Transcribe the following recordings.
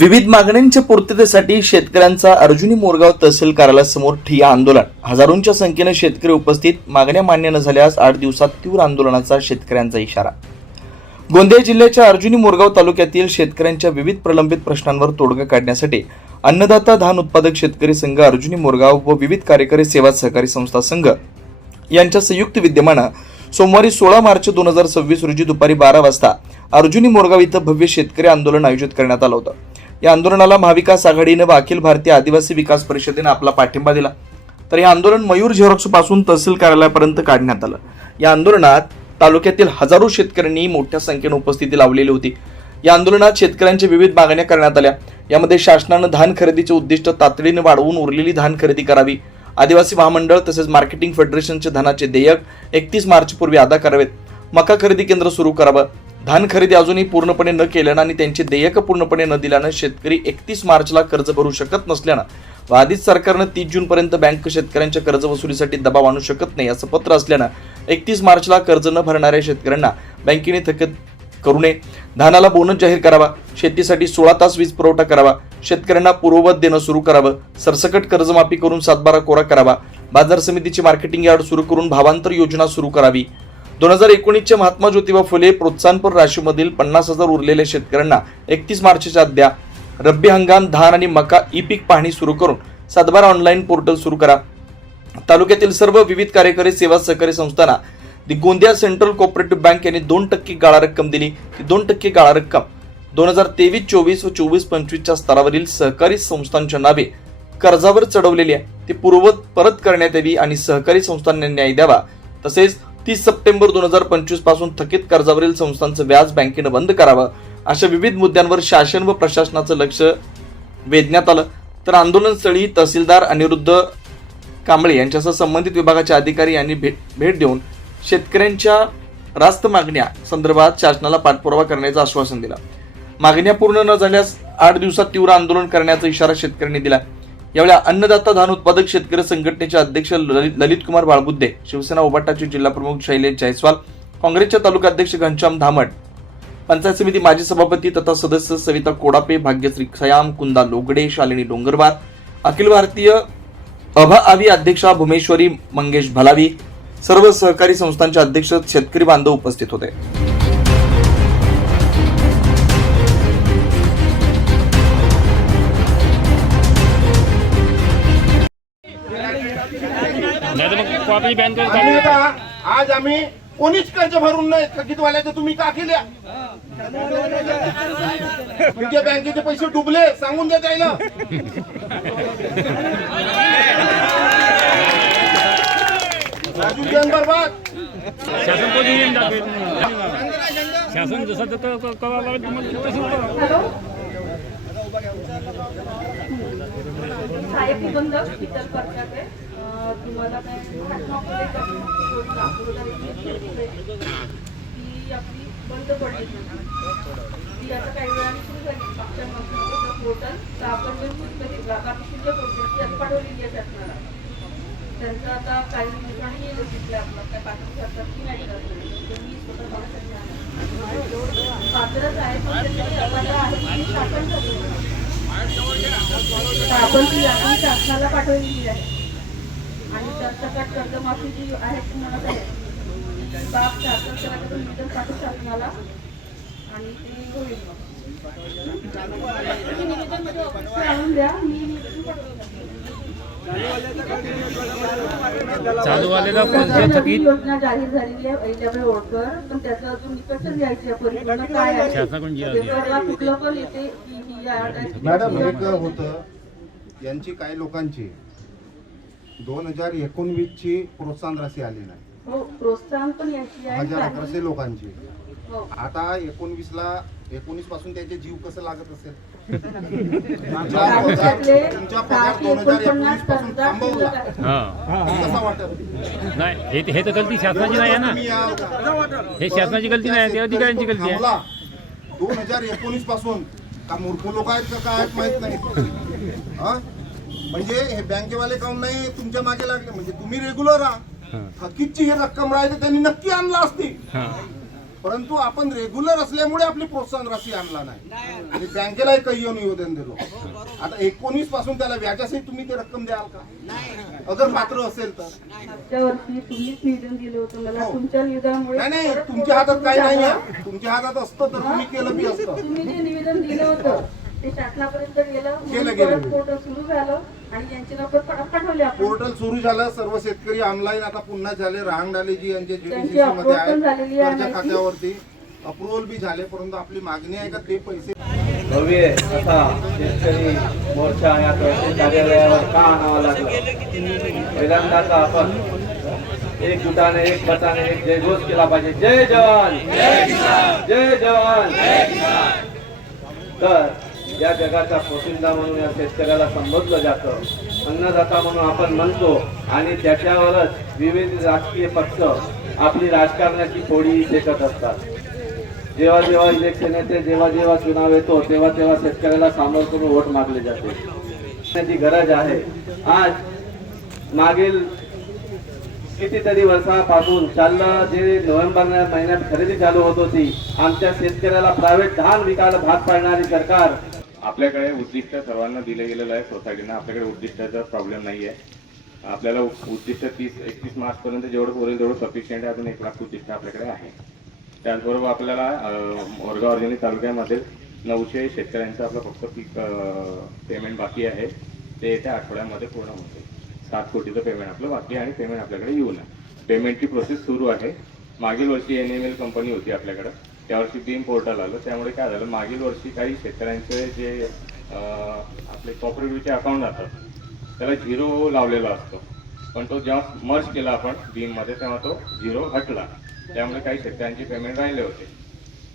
विविध मागण्यांच्या पूर्ततेसाठी शेतकऱ्यांचा अर्जुनी मोरगाव तहसील कार्यालयासमोर ठिय्या आंदोलन. हजारोंच्या संख्येने शेतकरी उपस्थित. मागण्या मान्य न झाल्यास 8 दिवसात तीव्र आंदोलनाचा शेतकऱ्यांचा इशारा. गोंदिया जिल्ह्याच्या अर्जुनी मोरगाव तालुक्यातील शेतकऱ्यांच्या विविध प्रलंबित प्रश्नांवर तोडगा काढण्यासाठी अन्नदाता धान उत्पादक शेतकरी संघ अर्जुनी मोरगाव व विविध कार्यकारी सेवा सहकारी संस्था संघ यांच्या संयुक्त विद्यमानं सोमवारी 16 मार्च 2026 रोजी दुपारी 12 वाजता अर्जुनी मोरगाव इथं भव्य शेतकरी आंदोलन आयोजित करण्यात आलं होतं. या आंदोलनाला महाविकास आघाडीने व अखिल भारतीय आदिवासी विकास परिषदेने आपला पाठिंबा दिला. तर हे आंदोलन मयूर झेरॉक्स पासून तहसील कार्यालयापर्यंत काढण्यात आलं. या आंदोलनात तालुक्यातील हजारो शेतकऱ्यांनी मोठ्या संख्येने उपस्थिती लावलेली होती. या आंदोलनात शेतकऱ्यांच्या विविध मागण्या करण्यात आल्या. यामध्ये शासनानं धान खरेदीचे उद्दिष्ट तातडीने वाढवून उरलेली धान खरेदी करावी. आदिवासी महामंडळ तसेच मार्केटिंग फेडरेशनचे धानाचे देयक 31 मार्च पूर्वी अदा करावेत. मका खरेदी केंद्र सुरू करावं. धान खरेदी अजूनही पूर्णपणे न केल्यानं आणि त्यांचे देयक पूर्णपणे न दिल्यानं शेतकरी 31 मार्चला कर्ज भरू शकत नसल्यानं व आधीच सरकारनं 30 जून पर्यंत बँक शेतकऱ्यांच्या कर्ज वसुलीसाठी दबाव आणू शकत नाही असं पत्र असल्यानं 31 मार्चला कर्ज न भरणाऱ्या शेतकऱ्यांना बँकेने थकीत करू नये. धानाला बोनस जाहीर करावा. शेतीसाठी 16 तास वीज पुरवठा करावा. शेतकऱ्यांना पूर्ववत देणं सुरू करावं. सरसकट कर्जमाफी करून 7/12 कोरा करावा. बाजार समितीची मार्केटिंग यार्ड सुरू करून भावांतर योजना सुरू करावी. 2019च्या महात्मा ज्योतिबा फुले प्रोत्साहनपर राशीमधील 50,000 उरलेल्या शेतकऱ्यांना 31 मार्चच्या आत द्या. रब्बी हंगाम धान आणि मका ई पीक पाहणी सुरू करून 7/12 ऑनलाईन पोर्टल सुरू करा. तालुक्यातील सर्व विविध कार्यकारी सेवा सहकारी संस्थांना दी गोंदिया सेंट्रल कोऑपरेटिव्ह बँक यांनी 2% गाळा रक्कम दिली. ती 2% गाळा रक्कम 2023-24 व 24-25च्या स्तरावरील सहकारी संस्थांच्या नावे कर्जावर चढवलेली आहे. ती पूर्ववत परत करण्यात यावी आणि सहकारी संस्थांना न्याय द्यावा. तसेच 30 सप्टेंबर 2025 पासून थकीत कर्जावरील संस्थांचं व्याज बँकेनं बंद करावं. अशा विविध मुद्द्यांवर शासन व प्रशासनाचं लक्ष वेधण्यात आलं. तर आंदोलनस्थळी तहसीलदार अनिरुद्ध कांबळे यांच्यासह संबंधित विभागाचे अधिकारी यांनी भेट देऊन शेतकऱ्यांच्या रास्त मागण्या संदर्भात शासनाला पाठपुरावा करण्याचं आश्वासन दिलं. मागण्या पूर्ण न झाल्यास 8 दिवसात तीव्र आंदोलन करण्याचा इशारा शेतकऱ्यांनी दिला. यावेळी अन्नदाता धान उत्पादक शेतकरी संघटनेचे अध्यक्ष ललित कुमार बाळबुद्धे, शिवसेना उबाटाचे जिल्हा प्रमुख शैलेश जायस्वाल, काँग्रेसच्या तालुका अध्यक्ष घनश्याम धामट, पंचायत समिती माजी सभापती तथा सदस्य सविता कोडापे, भाग्यश्री खयाम, कुंदा लोगडे, शालिनी डोंगरवार, अखिल भारतीय अभा आवी अध्यक्षा भूमेश्वरी मंगेश भलावी, सर्व सहकारी संस्थांचे अध्यक्ष, शेतकरी बांधव उपस्थित होते. आज आम्ही कोणीच कर्ज भरून नाही थकीतवाल्याचं तुम्ही का केल्या? तुमच्या बँकेचे पैसे डुबले सांगून द्या त्याला. राजू जन बरबाद शासन कोणी नियम शासन जसं तुम्हाला काय आपली बंद पडली ती आता काही वेळाने सुरू झाली. मागच्या मागच्या पोर्टल तर आपण जो शुल्क घेतला बाकी शिल्लक होते ती आता पाठवलेली आहे शासनाला. त्यांचं आता काही ठिकाणी येईल तिथले आपलं काय पाठवू शकतात की नाही करतात. मी स्वतः पात्रच आहे शासन आपण ती यादी शासनाला पाठवलेली आहे. आणि सरसकट कर्जमाफी जी आहे ती म्हणत आहे बाब शासनाकडून निवेदन पाठवू शासनाला आणि ते होईल. आणून द्या. मी योजना जाहीर झालेली आहे पहिल्या ओळखर, पण त्याचं अजून निकटच यायची परिपूर्ण काय आहे कुठलं पण येते. मॅडम एक होतं यांची काही लोकांची 2019 ची प्रोत्साहन राशी आली नाही. हो, प्रोत्साहन पण याची आहे 1100 लोकांची. हो. आता 19 पासून त्याचे जीव कसं लागत असेल? तुमच्या पगार 2019 पासून थांबवला कसं वाटत नाही? हे तर गलती शासनाची नाही आहे ना. हे शासनाची गलती नाही, ते अधिकाऱ्यांची गलती आहे. 2019 पासून का मूर्ख लोक आहेत का काय माहित नाही. म्हणजे हे बँकेवाले काऊन नाही तुमच्या मागे लागले? म्हणजे तुम्ही रेग्युलर आहात. थकीतची ही रक्कम राहिली त्यांनी नक्की आणला असती. परंतु आपण रेग्युलर असल्यामुळे आपली प्रोत्साहन राशी आणला नाही आणि बँकेलाही काही निवेदन दिलो. आता 19 पासून त्याला व्याजासहित तुम्ही ते रक्कम द्याल का अगर पात्र असेल तर? मागच्या वर्षी तुम्हीच निवेदन दिलं होतं मला, हो. तुमच्या निवेदनामुळे नाही परत तुमच्या हातात काही कोर्टात नाही झाला. आहे. तुमच्या हातात असतं तर तुम्ही केलं बी असतं. तुम्ही जे निवेदन दिलं होतं ते शासनापर्यंत गेलं, म्हणून गेलं. परत पोर्टल सुरू झालं आणि यांचे नंबर पाठवले आपण. पोर्टल सुरू झालं, सर्व शेतकरी ऑनलाईन आता पुन्हा झाले. राहंगडाले जी यांचे त्यांची JDCC मध्ये approval पण झालेली आहे, आहे त्यांच्या माहिती? खात्यावरती अप्रुव्हल बी झाले. परंतु आपली मागणी आहे का ते पैसे भव्य असा शेतकरी मोर्चा या तहसील कार्यालयावर का आणावा लागला? पहिल्यांदाच आपण एकजुटाने एक मताने एक जयघोष केला पाहिजे. जय जवान जय जवान. तर या जगाचा पोशिंदा म्हणून या शेतकऱ्याला संबोधलं जातं, अन्नदाता म्हणून आपण म्हणतो आणि त्याच्यावरच विविध राजकीय पक्ष आपली राजकारणाची फोडी फेकत असतात. जेव्हा जेव्हा इलेक्शन येते, जेव्हा जेव्हा चुनाव येतो, तेव्हा तेव्हा शेतकऱ्याला सामोर करून वोट मागले जाते. त्याची गरज आहे. आज मागील कितीतरी वर्षापासून चाललं जे नोव्हेंबर महिन्यात खरेदी चालू होत होती, आमच्या शेतकऱ्याला प्रायव्हेट धान विकायला भाग पाडणारी सरकार. आपल्याकडे उद्दिष्ट सर्वांना दिलं गेलेलं आहे. सोसायटीनं आपल्याकडे उद्दिष्टाचा प्रॉब्लेम नाही आहे. आपल्याला उद्दिष्ट 31 मार्च पर्यंत जेवढं पुरेल तेवढं सफिशियंट आहे. अजून 1 लाख उद्दिष्ट आपल्याकडे आहे. त्याचबरोबर आपल्याला मोरगाव अर्जुनी तालुक्यामध्ये 900 शेतकऱ्यांचं आपलं फक्त पीक पेमेंट बाकी आहे. ते येत्या आठवड्यामध्ये पूर्ण होते. 7 कोटीचं पेमेंट आपलं बाकी आहे आणि पेमेंट आपल्याकडे येऊन आहे. पेमेंटची प्रोसेस सुरू आहे. मागील वर्षी NML कंपनी होती आपल्याकडं, त्यावर्षी बीम पोर्टल आलं. त्यामुळे काय झालं, मागील वर्षी काही शेतकऱ्यांचे जे आपले कॉपरेटिव्हचे अकाउंट राहतात त्याला 0 लावलेला असतो, पण तो जेव्हा मर्ज केला आपण बीममध्ये तेव्हा तो 0 हटला. त्यामुळे काही शेतकऱ्यांचे पेमेंट राहिले होते.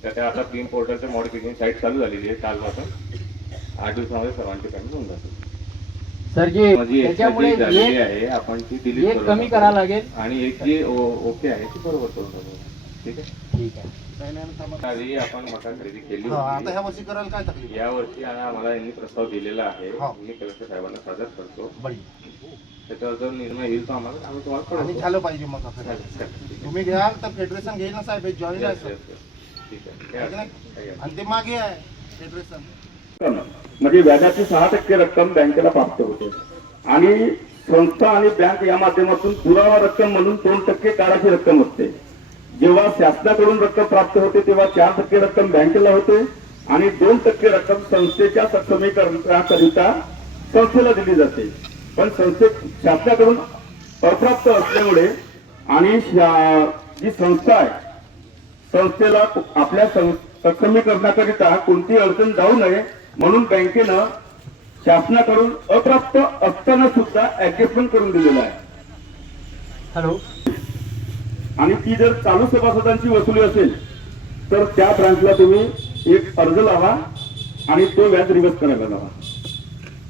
तर त्या आता बीम पोर्टलचं मॉडिफिकेशन साईट चालू झालेली आहे. कालपासून 8 दिवसामध्ये सर्वांचे पेमेंट होऊन जाते. सर जी माझी त्याच्यामुळे झालेली आहे, आपण ती डिलीट एक कमी करावं लागेल आणि एक जी ओके आहे ती बरोबर करून टाकू. ठीक आहे. ठीक आहे. आधी आपण मका खरेदी केली आता होती. ह्या वर्षी करायला काय तकलीफ? या वर्षी आम्हाला यांनी प्रस्ताव दिलेला आहे. हो. मी कलेक्टर साहेबांना सादर करतो. बळी. त्याच्यावर जर निर्णय येईल तो आम्ही तुम्हाला आणि कळवतो. झालं पाहिजे मग असं. तुम्ही घ्याल तर फेडरेशन घेईल ना साहेब, जॉईन Yes, आहे. yes, yes. ठीक आहे. है काय की नाही? अडचण नाही. आणि ते मागे आहे फेडरेशन. म्हणजे व्याजाची 6% रक्कम बँकेला प्राप्त होते आणि संस्था आणि बँक या माध्यमातून पुरावा रक्कम म्हणून 2% काळाची रक्कम असते. जेव्हा शासनाकडून रक्कम प्राप्त होते तेव्हा 4% रक्कम बँकेला होते आणि 2% रक्कम संस्थेच्या सक्षमीकरणाकरिता संस्थेला दिली जाते. पण शासनाकडून अप्राप्त असल्यामुळे आणि जी संस्था आहे संस्थेला आपल्या सक्षमीकरणाकरिता कोणती अडचण जाऊ नये म्हणून बँकेनं शासनाकडून अप्राप्त असताना सुद्धा ऍडजस्टमेंट करून दिलेलं आहे. हॅलो. आणि ती जर चालू सभासदांची वसुली असेल तर त्या ब्रांचला तुम्ही एक अर्ज लावा आणि तो व्याज रिवर्स करायला लावा.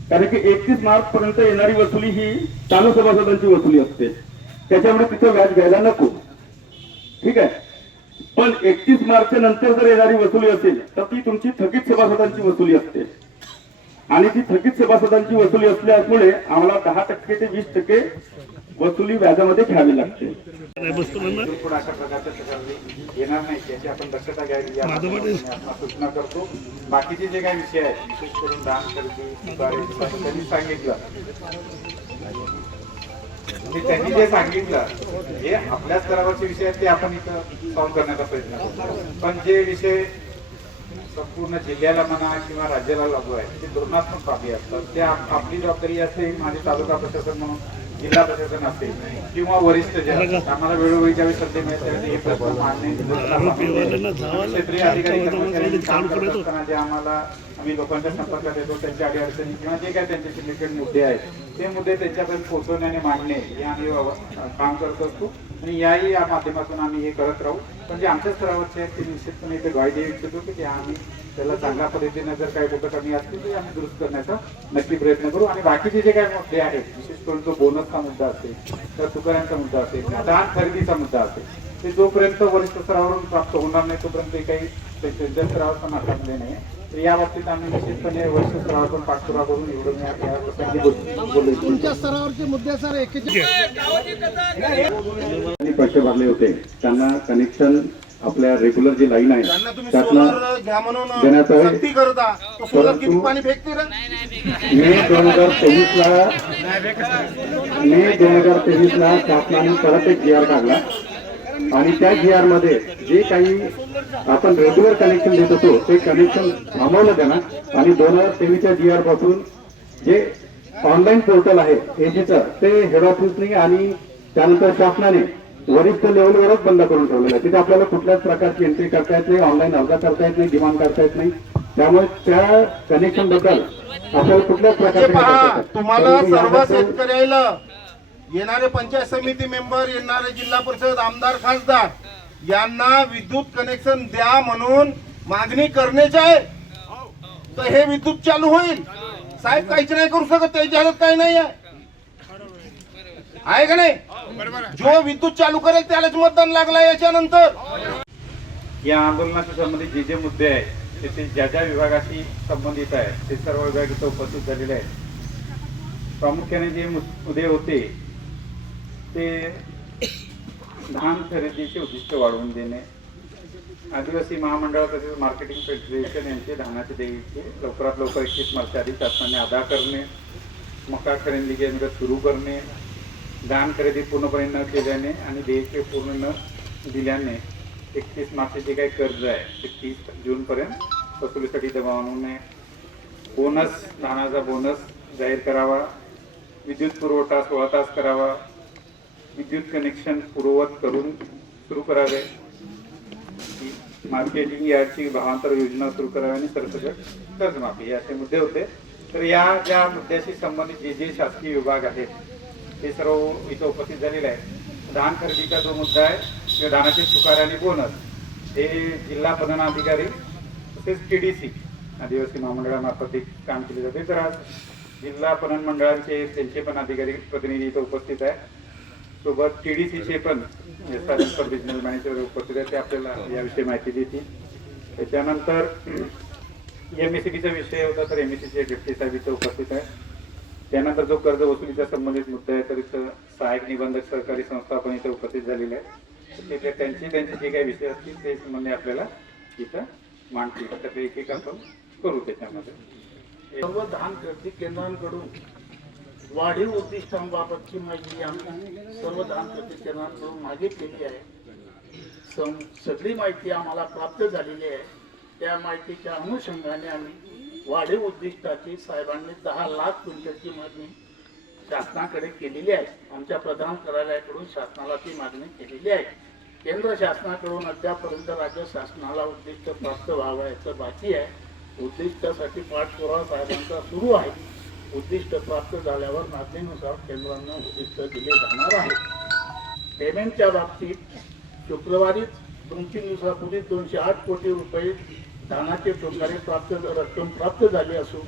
कारण की 31 मार्च पर्यंत येणारी वसुली ही चालू सभासदांची वसुली असते, त्याच्यामुळे तिथं व्याज घ्यायला नको. ठीक आहे. पण 31 मार्च नंतर जर येणारी वसुली असेल तर ती तुमची थकीत सभासदांची वसुली असते आणि ती थकीत सभासदांची वसुली असल्यामुळे आम्हाला 10% ते 20% वसुली व्याजामध्ये घ्यावी लागते. अशा प्रकारच्या तक्रारी येणार नाही याची आपण दक्षता घ्यावी आपण सूचना करतो. बाकीचे जे काही विषय आहेत विशेष करून दान खरेदी त्यांनी सांगितलं, त्यांनी जे सांगितलं हे आपल्या स्तरावरचे विषय आहेत ते आपण इथं सॉल्व्ह करण्याचा प्रयत्न करतो. पण जे विषय संपूर्ण जिल्ह्याला म्हणा किंवा राज्याला लागू आहे ते धोरणात्मक बाबी असतात, त्या आपली जबाबदारी असते. माझे तालुका प्रशासन म्हणून जिल्हा प्रशासन असेल किंवा वरिष्ठ जे आम्हाला वेळोवेळी ज्यावेळी संधी मिळते हे प्रश्न मांडणे, क्षेत्रीय अधिकारी कर्मचारी काम करत असताना जे आम्हाला आम्ही लोकांच्या संपर्कात येतो त्यांच्या अडीअडचणी किंवा जे काही त्यांचे रिलेटेड मुद्दे आहेत ते मुद्दे त्यांच्यापर्यंत पोहोचवणे आणि मांडणे हे आम्ही काम करत असतो आणि याही या माध्यमातून आम्ही हे करत राहू. पण जे आमच्या स्तरावरचे आहेत ते निश्चितपणे इथे ग्वाही देऊ इच्छितो की आम्ही त्याला चांगल्या पद्धतीने जर काही कुठं कमी असतील ते आम्ही दुरुस्त करण्याचा नक्की प्रयत्न करू. आणि बाकीचे जे काही मुद्दे आहेत विशेष करून जो बोनसचा मुद्दा असेल तर तुकारांचा मुद्दा असेल किंवा धान खरेदीचा मुद्दा असेल ते जोपर्यंत वरिष्ठ स्तरावरून प्राप्त होणार नाही तोपर्यंत काही त्यांच्या स्तरावर पण नाकारले नाही. तर या बाबतीत आम्ही निश्चितपणे वरिष्ठ स्तरावर पण पाठपुरावा करून एवढं मी या प्रसंगी बोलू. तुमच्या स्तरावरचे मुद्दे सर पैसे भरले होते त्यांना कनेक्शन आपल्या रेग्युलर जी लाईन आहे त्यांना तुम्ही त्यातनं सोलर घ्या म्हणून देण्यात आहे. सक्ती करता तो सोलर किती परंतु पाणी फेकते रे? मे 2023 ला शासनाने परत एक GR काढला आणि त्या GR मध्ये जे काही आपण रेग्युलर कनेक्शन देत होतो ते कनेक्शन थांबवलं त्यांना आणि 2023च्या GR पासून जे ऑनलाईन पोर्टल आहे एजीचं ते हेड ऑफिसने आणि त्यानंतर शासनाने वरिष्ठ लेवलवरच बंद करून ठेवलेलं आहे. तिथे आपल्याला कुठल्याच प्रकारची एंट्री करता येत नाही, ऑनलाईन अर्ज करता येत नाही, डिमांड करता येत नाही. त्यामुळे त्या कनेक्शन बद्दल आपल्याला कुठल्याच हे प्रकारचे पहा, तुम्हाला सर्व शेतकऱ्याला येणारे पंचायत समिती मेंबर, येणारे जिल्हा परिषद आमदार, खासदार यांना विद्युत कनेक्शन द्या म्हणून मागणी करण्याची आहे. तर हे विद्युत चालू होईल. साहेब काहीच नाही करू शकत, त्याच्या हातात काही नाही आहे का नाही? जो विद्युत चालू करेल त्यालाच मतदान लागला. याच्यानंतर या आंदोलनाशी संबंधित जे मुद्दे आहेत ते ज्या ज्या विभागाशी संबंधित आहे ते सर्व विभाग इथं उपस्थित झालेले आहेत. प्रामुख्याने जे मुद्दे होते ते धान खरेदीचे उद्दिष्ट वाढवून देणे, आदिवासी महामंडळ तसेच मार्केटिंग फेडरेशन यांचे धानाचे देयके लवकरात लवकर 21 मार्चच्या आधी शासनाने अदा करणे, मका खरेदी केंद्र सुरू करणे, धान खरेदी पूर्णपणे न केल्याने आणि देयके पूर्ण न दिल्याने 31 मार्चचे जे काही कर्ज आहे ते 30 जूनपर्यंत वसुलीसाठी दबाव आणू नये, बोनस, धानाचा बोनस जाहीर करावा, विद्युत पुरवठा 16 तास करावा, विद्युत कनेक्शन पूर्ववत करून सुरू करावे, मार्केटिंग यार्डची भावांतर योजना सुरू करावी आणि सरसकट कर्जमाफी हे असे मुद्दे होते. तर या ज्या मुद्द्याशी संबंधित जे जे शासकीय विभाग आहेत ते सर्व इथं उपस्थित झालेले आहे. धान खरेदीचा जो मुद्दा आहे किंवा धानाचे सुकार आणि बोनस हे जिल्हा पणन अधिकारी तसेच TDC आदिवासी महामंडळामार्फत एक काम केले जाते. तर आज जिल्हा पणन मंडळांचे त्यांचे पण अधिकारी प्रतिनिधी इथं उपस्थित आहे. सोबत TDCचे पण SRM बिझनेस मॅनेजर उपस्थित आहे, ते आपल्याला याविषयी माहिती देतील. त्याच्यानंतर MSCBचा विषय होता तर MSCBचे डिप्टी साहेब इथं उपस्थित आहे. त्यानंतर जो कर्ज वसुलीचा संबंधित मुद्दा आहे तर इथं सहाय्यक निबंधक सहकारी संस्था पण इथं उपस्थित झालेली आहे. तिथे त्यांचे जे काही विषय असतील ते संबंधी आपल्याला इथं मांडतील. तर ते एक एक आपण करू. त्याच्यामध्ये सर्व धान खरेदी केंद्रांकडून वाढीव उद्दिष्टांबाबतची माहिती आम्ही सर्व धान खरेदी केंद्रांकडून मागितलेली आहे. सगळी माहिती आम्हाला प्राप्त झालेली आहे. त्या माहितीच्या अनुषंगाने आम्ही वाढीव उद्दिष्टाची साहेबांनी 10 लाख क्विंटलची मागणी शासनाकडे केलेली आहे. आमच्या प्रधान कार्यालयाकडून शासनाला ती मागणी केलेली आहे. केंद्र शासनाकडून अद्यापर्यंत राज्य शासनाला उद्दिष्ट प्राप्त व्हावं याचं बाकी आहे. उद्दिष्टासाठी पाठपुरावा साहेबांचा सुरू आहे. उद्दिष्ट प्राप्त झाल्यावर मागणीनुसार केंद्रांना उद्दिष्ट दिले जाणार आहे. पेमेंटच्या बाबतीत शुक्रवारीच 2-3 दिवसापूर्वी 208 कोटी रुपये धानाचे टोकणारे रक्कम प्राप्त झाली असून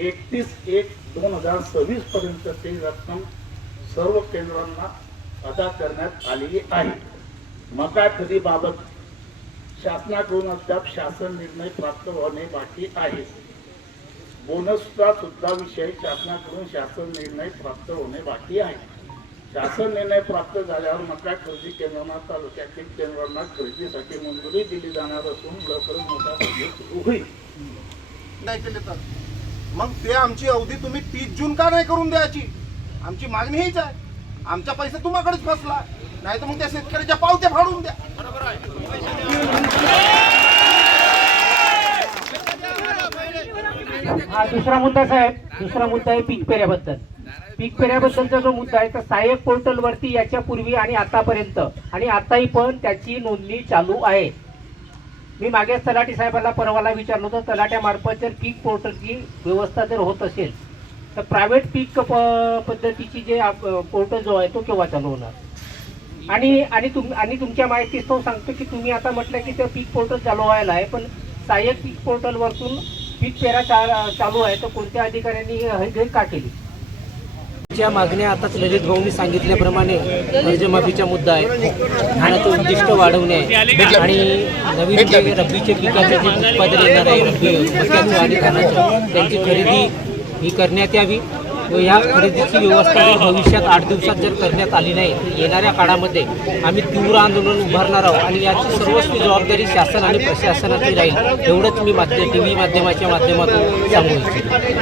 31/1/2026 पर्यंत ती रक्कम सर्व केंद्रांना अदा करण्यात आलेली आहे. मका खरेदीबाबत शासनाकडून अद्याप शासन निर्णय प्राप्त होणे बाकी आहे. बोनसचा सुद्धा विषय शासनाकडून शासन निर्णय प्राप्त होणे बाकी आहे. शासन निर्णय प्राप्त झाल्यावर मका खरेदी केंद्रांना तालुक्यातील केंद्रांना खरेदीसाठी मंजुरी दिली जाणार असून लवकरच मोठा प्रोजेक्ट सुरू होईल. नाही केले तर मग ते आमची अवधी तुम्ही 30 जून का नाही करून द्यायची? आमची मागणी हीच आहे. आमचा पैसा तुम्हाकडेच फसला, नाही तर मग त्या शेतकऱ्याच्या पावत्या फाडून द्या. हा दुसरा मुद्दा साहेब, दुसरा मुद्दा आहे पीक पेऱ्याबद्दल. पीक पेऱ्याबद्दलचा जो मुद्दा आहे तर सहाय्यक पोर्टलवरती याच्यापूर्वी आणि आतापर्यंत आणि आताही पण त्याची नोंदणी चालू आहे. मी मागे तलाठी साहेबांना परवाला विचारलं होतं, तलाट्यामार्फत जर पीक पोर्टलची व्यवस्था जर होत असेल तर प्रायव्हेट पीक पद्धतीची जे पोर्टल जो आहे तो केव्हा चालू होणार? आणि तुमच्या माहितीस्तव सांगतो की तुम्ही आता म्हटलं की ते पीक पोर्टल चालू व्हायला आहे, पण सहाय्यक पीक पोर्टलवरतून पीक पेरा चालू आहे तर कोणत्या अधिकाऱ्यांनी हे का केली? ज्या मागण्या आताच ललित भाऊंनी सांगितल्याप्रमाणे कर्जमाफीचा मुद्दा आहे, धानाचं उद्दिष्ट वाढवणे आणि नवीन जे रब्बीचे पिकाचं जे उत्पादन येणार आहे रब्बी मक्याचं आणि धानाचं त्यांची खरेदी ही करण्यात यावी व या खरेदीची व्यवस्था जर भविष्यात 8 दिवसात जर करण्यात आली नाही तर येणाऱ्या काळामध्ये आम्ही तीव्र आंदोलन उभारणार आहोत आणि याची सर्वस्वी जबाबदारी शासन आणि प्रशासनाची राहील एवढंच मी TV माध्यमाच्या माध्यमातून सांगू इच्छितो.